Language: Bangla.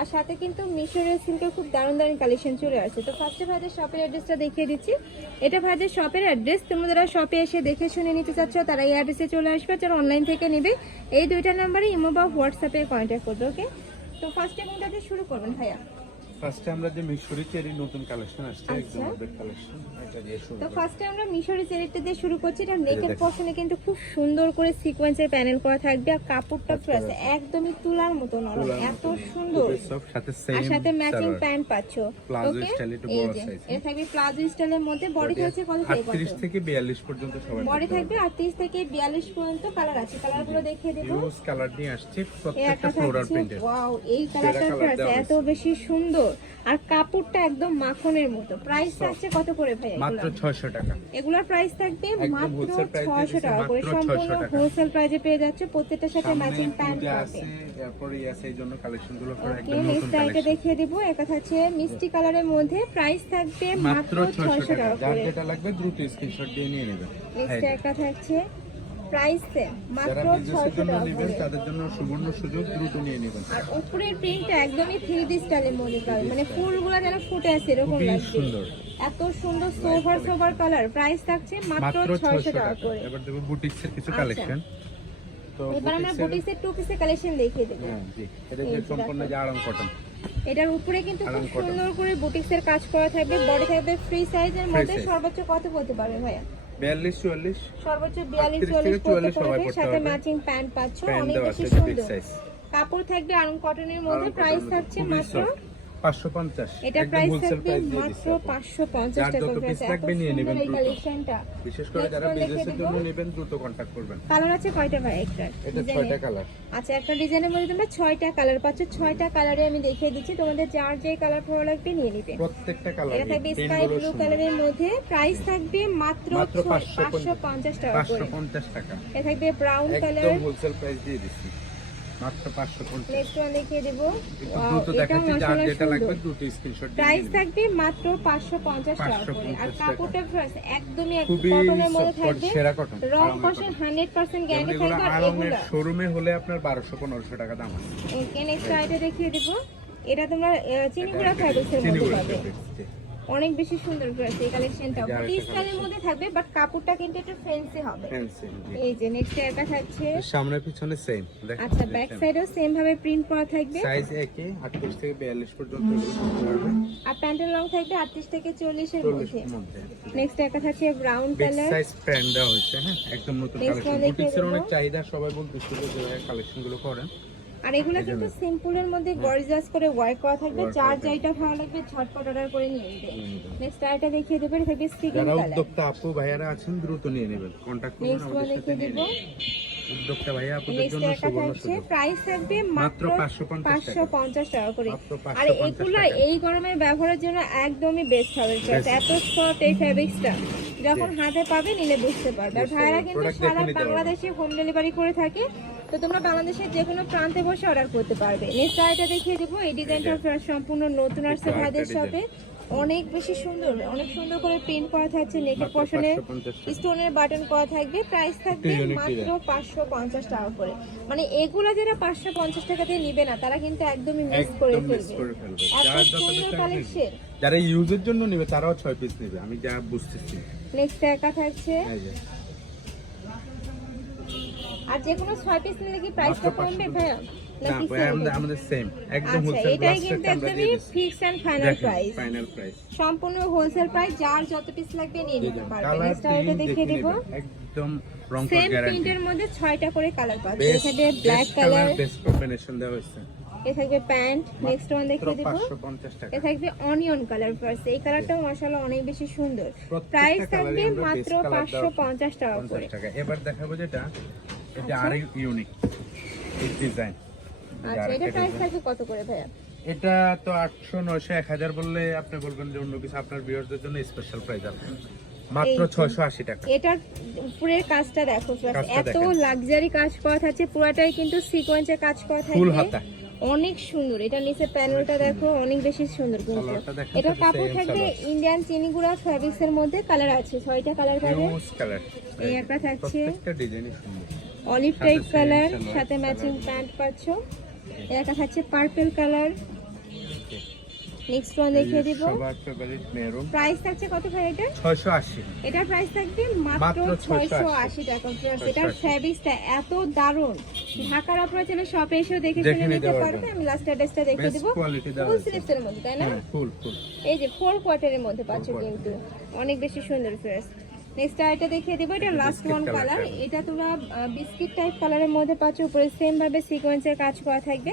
আর সাথে কিন্তু মিশরের সিল্কের খুব দারুণ দারুণ কালেকশন চলে আসছে তো ফার্স্টে ভাইদের শপের অ্যাড্রেসটা দেখিয়ে দিচ্ছি এটা ভাইদের শপের অ্যাড্রেস তোমরা যারা শপে এসে দেখে শুনে নিতে চাচ্ছ তারা এই অ্যাড্রেসে চলে আসবে যারা অনলাইন থেকে নেবে এই দুইটা নাম্বারে ইমো বা হোয়াটসঅ্যাপে কন্ট্যাক্ট করবে ওকে তো ফার্স্টে আপনি তাদের শুরু করবেন ভাইয়া ফার্স্টে আমরা যে মিশরি চেরি নতুন কালেকশন আসছে আচ্ছা। একদম কালেকশন এটা দিয়ে তো ফার্স্টে আমরা মিশরি চেরিটা দিয়ে শুরু করছি এটা নেকের কিন্তু খুব সুন্দর করে সিকোয়েন্সের প্যানেল করা থাকবে আর কাপড়টা প্লাস আচ্ছা, একদমই তুলার মতো নরম এত সুন্দর সাথে সেম আর সাথে ম্যাচিং প্যান্ট পাচ্ছো প্লাজো একটু বড় সাইজ থাকবে প্লাজো স্টাইলের মধ্যে বডি থাকছে কত থেকে 42 পর্যন্ত বডি থাকবে 38 থেকে 42 পর্যন্ত কালার আছে কালারগুলো দেখিয়ে দেবো ইউজ কালার নিয়ে আসছে প্রত্যেকটা ফ্লোরাল ওয়াও এই কালারটা এত বেশি সুন্দর সুন্দর আর কাপড়টা একদম মাখনের মতো প্রাইস থাকছে কত করে ভাই মাত্র 600 টাকা এগুলোর প্রাইস থাকবে মাত্র 600 টাকা করে সম্পূর্ণ হোলসেল প্রাইসে পেয়ে যাচ্ছে প্রত্যেকটার সাথে ম্যাচিং প্যান্ট আছে তারপরে ইয়ে জন্য কালেকশনগুলো একদম নতুন কালেকশন দেখিয়ে দেব এটা থাকছে মিষ্টি কালারের মধ্যে প্রাইস থাকবে মাত্র 600 টাকা যার যেটা লাগবে দ্রুত স্ক্রিনশট দিয়ে নিয়ে নেবেন থাকছে মানে ফুলগুলো যেন ফুটে এত সুন্দর সোভার সোভার কালার থাকছে মাত্র টাকা করে কালেকশন আচ্ছা। দেখিয়ে হ্যাঁ, এটার উপরে কিন্তু খুব সুন্দর করে বুটিকসের কাজ করা থাকবে বডি থাকবে ফ্রি সাইজের মধ্যে সর্বোচ্চ কত বলতে পারবে ভাইয়া সাথে প্যান্ট কাপড় থাকবে আরং কটনের মধ্যে প্রাইস থাকছে মাত্র এটা প্রাইস টাকা ভাই কালার আচ্ছা একটা ডিজাইনের তোমরা কালার আমি দেখিয়ে দিচ্ছি তোমাদের যার যে কালার ভালো লাগবে নিয়ে নিতে প্রত্যেকটা এটা থাকবে স্কাই ব্লু কালারের মধ্যে প্রাইস থাকবে মাত্র পঞ্চাশ টাকা পঞ্চাশ টাকা এটা থাকবে ব্রাউন কালার হোলসেল প্রাইস দিয়ে দিচ্ছি আর কাপড়টা একদমই কটনের মধ্যে থাকবে সেরা শোরুমে হলে আপনার বারোশো পনেরোশো টাকা দাম ওকে নেক্সট আইটা দেখিয়ে দেব এটা তোমরা চিনিগুড়া ফ্যাব্রিক্সের মধ্যে অনেক বেশি সুন্দর ড্রেস এই কালেকশনটা বুটি মধ্যে থাকবে বাট কাপড়টা কিন্তু একটু ফ্যান্সি হবে এই যে নেক্সট এটা থাকছে সামনে পিছনে সেম আচ্ছা ব্যাক সাইডেও সেম ভাবে প্রিন্ট করা থাকবে সাইজ একই 38 থেকে 42 পর্যন্ত আর প্যান্টের লং থাকবে 38 থেকে 40 এর মধ্যে নেক্সট এটা থাকছে ব্রাউন কালার সাইজ প্যান্ট দেওয়া হয়েছে হ্যাঁ একদম নতুন কালেকশন বুটিক্সের অনেক চাহিদা সবাই বলতেছিল যে কালেকশনগুলো করেন আর এগুলো কিন্তু সিম্পলের মধ্যে গর্জাস হ্যাঁ। করে ওয়ার্ক করা থাকবে চার যেটা ভালো লাগবে ঝটপট অর্ডার করে নিয়ে নিতে নেক্সট আইটা দেখিয়ে দেবেন থাকবে সিগিন কালার যারা উদ্যোক্তা আপু ভাইয়ারা আছেন দ্রুত নিয়ে নেবেন কন্টাক্ট করুন নেক্সট ওয়ান দেখিয়ে দেব উদ্যোক্তা আপনাদের জন্য প্রাইস থাকবে মাত্র 550 টাকা করে আর এগুলো এই গরমে ব্যবহারের জন্য একদমই বেস্ট হবে এত সফট এই যখন হাতে পাবে নিলে বুঝতে পারবে আর ভাইয়ারা কিন্তু সারা বাংলাদেশে হোম ডেলিভারি করে থাকে তো তোমরা বাংলাদেশের যে কোনো প্রান্তে বসে অর্ডার করতে পারবে নেক্সট দেখিয়ে দেবো এই ডিজাইনটা সম্পূর্ণ নতুন আসছে ভাইদের সাথে অনেক বেশি সুন্দর অনেক সুন্দর করে প্রিন্ট করা থাকছে নেকের পশনে স্টোনের বাটন করা থাকবে প্রাইস থাকবে মাত্র পাঁচশো পঞ্চাশ টাকা করে মানে এগুলো যারা পাঁচশো পঞ্চাশ টাকাতে নিবে না তারা কিন্তু একদমই মিস করে ফেলবে এত সুন্দর কালেকশন যারা ইউজের জন্য নিবে তারাও ছয় পিস নিবে আমি যা বুঝতেছি নেক্সট একা থাকছে আর যে কোনো 6 পিস নিলে কি প্রাইসটা কমবে ভাইয়া আমাদের আচ্ছা, এটাই কিন্তু একদমই ফিক্স এন্ড ফাইনাল প্রাইস সম্পূর্ণ হোলসেল প্রাইস যার যত পিস লাগবে নিয়ে পারবেন এটা এটা দেখিয়ে সেম প্রিন্টের মধ্যে 6টা করে কালার পাবেন এখানে ব্ল্যাক কালার এ থাকবে প্যান্ট নেক্সট ওয়ান দেখিয়ে দেবো এ থাকবে অনিয়ন কালার পার্স এই কালারটা মাশাআল্লাহ অনেক বেশি সুন্দর প্রাইস থাকবে মাত্র পাঁচশো পঞ্চাশ টাকা করে এবার দেখাবো যেটা এটা আর ইউনিক ডিজাইন এটা আচ্ছা, বললে আপনি বলবেন যে অন্য কিছু আপনার ভিউয়ারদের জন্য স্পেশাল প্রাইস আছে মাত্র 680 টাকা এটার উপরের কাজটা দেখো এত লাক্সারি কাজ করা থাকে পুরাটাই কিন্তু সিকোয়েন্সে কাজ করা থাকে ফুল হাতা অনেক সুন্দর এটা নিচে প্যানেলটা দেখো অনেক বেশি সুন্দর কিন্তু এটা কাপড় থাকবে ইন্ডিয়ান চিনি গুঁড়া এর মধ্যে কালার আছে ছয়টা কালার থাকবে এই একটা থাকছে প্রত্যেকটা ডিজাইনই সুন্দর অলিভ টাইপ কালার সাথে ম্যাচিং প্যান্ট পাচ্ছ এটা থাকছে পার্পল কালার নেক্সট ওয়ান দেখিয়ে দিব সবার ফেভারিট মেরুন প্রাইস থাকছে কত ভাই এটা 680 এটার প্রাইস থাকবে মাত্র 680 টাকা ফ্রেন্ডস এটার ফেব্রিক্সটা এত দারুন ঢাকার আপনারা চলে শপে এসে দেখে শুনে নিতে পারবে আমি লাস্ট অ্যাড্রেসটা দেখিয়ে দিব ফুল স্লিভসের মধ্যে তাই না ফুল হ্যাঁ, ফুল এই যে ফোর কোয়ার্টারের মধ্যে পাচ্ছ কিন্তু অনেক বেশি সুন্দর ফ্রেন্ডস নেক্সট এটা দেখিয়ে দেবো এটা লাস্ট ওয়ান কালার এটা তোমরা বিস্কিট টাইপ কালারের মধ্যে পাচ্ছ উপরে সেম ভাবে সিকোয়েন্সের কাজ করা থাকবে